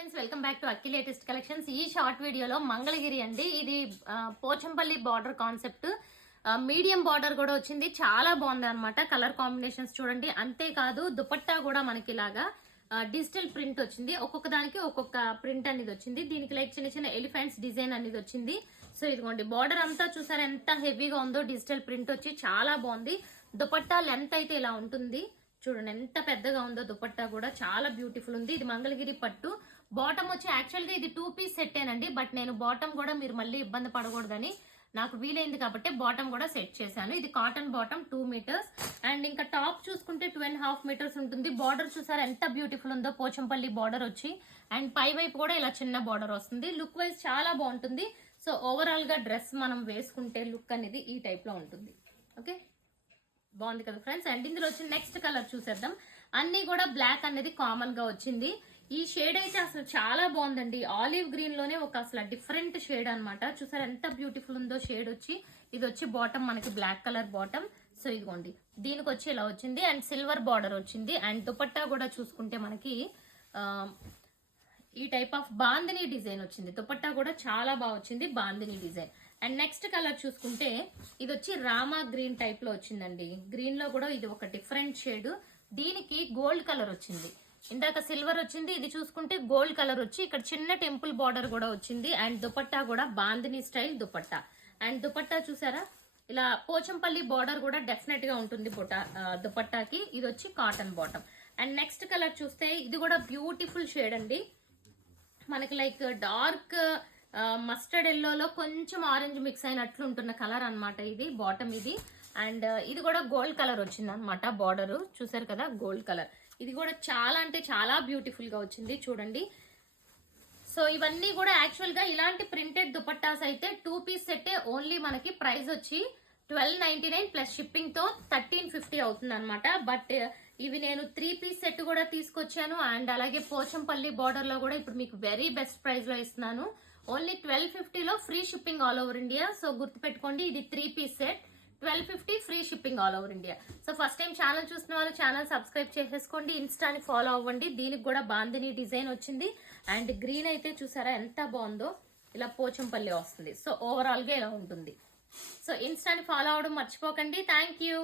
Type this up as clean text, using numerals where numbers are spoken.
Friends welcome back to Akki latest collections. ఈ short వీడియోలో మంగళగిరి అండి. ఇది Pochampally border concept, medium border కూడా వచ్చింది. చాలా బాగుంది అనమాట. కలర్ కాంబినేషన్స్ చూడండి. అంతేకాదు దుపట్టా కూడా మనకి ఇలాగా డిజిటల్ ప్రింట్ వచ్చింది. ఒక్కొక్క దానికి ఒక్కొక్క ప్రింట్ అనేది వచ్చింది. దీనికి లైక్ చిన్న చిన్న ఎలిఫెంట్స్ డిజైన్ అనేది వచ్చింది. సో ఇదిగోండి బార్డర్ అంతా చూసారు ఎంత హెవీగా ఉందో. డిజిటల్ ప్రింట్ వచ్చి చాలా బాగుంది. దుపట్టా లెంత్ అయితే ఇలా ఉంటుంది. చూడండి ఎంత పెద్దగా ఉందో. దుపట్టా కూడా చాలా బ్యూటిఫుల్ ఉంది. ఇది మంగళగిరి పట్టు. బాటమ్ వచ్చి యాక్చువల్ గా ఇది 2 పీస్ సెట్టేనండి. బట్ నేను బాటమ్ కూడా మీరు మళ్ళీ ఇబ్బంది పడకూడదని నాకు వీలైంది కాబట్టి బాటమ్ కూడా సెట్ చేశాను. ఇది కాటన్ బాటమ్ 2 మీటర్స్. అండ్ ఇంకా టాప్ చూసుకుంటే 2.5 మీటర్స్ ఉంటుంది. బార్డర్ చూసారు ఎంత బ్యూటిఫుల్ ఉందో. పోచంపల్లి బార్డర్ వచ్చి అండ్ పై వైపు కూడా ఇలా చిన్న బార్డర్ వస్తుంది. లుక్ వైజ్ చాలా బాగుంటుంది. సో ఓవరాల్ గా డ్రెస్ మనం వేసుకుంటే లుక్ అనేది ఈ టైప్ లో ఉంటుంది. ఓకే, బాగుంది కదా ఫ్రెండ్స్. అండ్ ఇందులో వచ్చిన నెక్స్ట్ కలర్ చూసేద్దాం. అన్ని కూడా బ్లాక్ అనేది కామన్ గా వచ్చింది. ఈ షేడ్ అయితే అసలు చాలా బాగుందండి. ఆలివ్ గ్రీన్ లోనే ఒక అసలు డిఫరెంట్ షేడ్ అనమాట. చూసారు ఎంత బ్యూటిఫుల్ ఉందో షేడ్ వచ్చి. ఇది వచ్చి బాటమ్ మనకి బ్లాక్ కలర్ బాటమ్. సో ఇదిగోండి దీనికి వచ్చి ఇలా వచ్చింది. అండ్ సిల్వర్ బార్డర్ వచ్చింది. అండ్ దుపట్టా కూడా చూసుకుంటే మనకి ఈ టైప్ ఆఫ్ బాందిని డిజైన్ వచ్చింది. దుపట్టా కూడా చాలా బాగా వచ్చింది, bandhani design. And next colour చూసుకుంటే ఇది వచ్చి రామా గ్రీన్ టైప్ లో వచ్చిందండి. గ్రీన్ లో కూడా ఇది ఒక డిఫరెంట్ షేడ్. దీనికి గోల్డ్ కలర్ వచ్చింది. ఇందాక సిల్వర్ వచ్చింది, ఇది చూసుకుంటే గోల్డ్ కలర్ వచ్చి ఇక్కడ చిన్న టెంపుల్ బార్డర్ కూడా వచ్చింది. అండ్ దుపట్టా కూడా బాందిని స్టైల్ దుపట్టా. అండ్ దుపట్టా చూసారా ఇలా పోచంపల్లి బార్డర్ కూడా డెఫినెట్ గా ఉంటుంది దుపట్టాకి. ఇది వచ్చి cotton bottom. And next colour చూస్తే ఇది కూడా బ్యూటిఫుల్ షేడ్ అండి. మనకి లైక్ డార్క్ మస్టర్డ్ ఎల్లోలో కొంచెం ఆరెంజ్ మిక్స్ అయినట్లు ఉంటున్న కలర్ అనమాట ఇది బాటమ్ ఇది. అండ్ ఇది కూడా గోల్డ్ కలర్ వచ్చింది అనమాట. బార్డర్ చూసారు కదా గోల్డ్ కలర్. ఇది కూడా చాలా అంటే చాలా బ్యూటిఫుల్ గా వచ్చింది చూడండి. సో ఇవన్నీ కూడా యాక్చువల్ గా ఇలాంటి ప్రింటెడ్ దుపట్టాస్ అయితే 2 పీస్ సెట్టే. ఓన్లీ మనకి ప్రైస్ వచ్చి 1299 ప్లస్ షిప్పింగ్ తో 1350 అవుతుంది అనమాట. బట్ ఇవి నేను 3 పీస్ సెట్ కూడా తీసుకొచ్చాను. అండ్ అలాగే పోచంపల్లి బార్డర్ లో కూడా ఇప్పుడు మీకు వెరీ బెస్ట్ ప్రైస్ లో ఇస్తున్నాను. ఓన్లీ 1250 లో free shipping all over India. So గుర్తుపెట్టుకోండి ఇది 3 piece set 1250 free shipping all over India. So first time channel చూసిన వాళ్ళు ఛానల్ సబ్స్క్రైబ్ చేసేసుకోండి. ఇన్స్టాని ఫాలో అవ్వండి. దీనికి కూడా బాందిని డిజైన్ వచ్చింది. అండ్ గ్రీన్ అయితే చూసారా ఎంత బాగుందో. ఇలా పోచంపల్లి వస్తుంది. సో ఓవరాల్ గా ఇలా ఉంటుంది. సో ఇన్స్టాని ఫాలో అవడం మర్చిపోకండి. Thank you.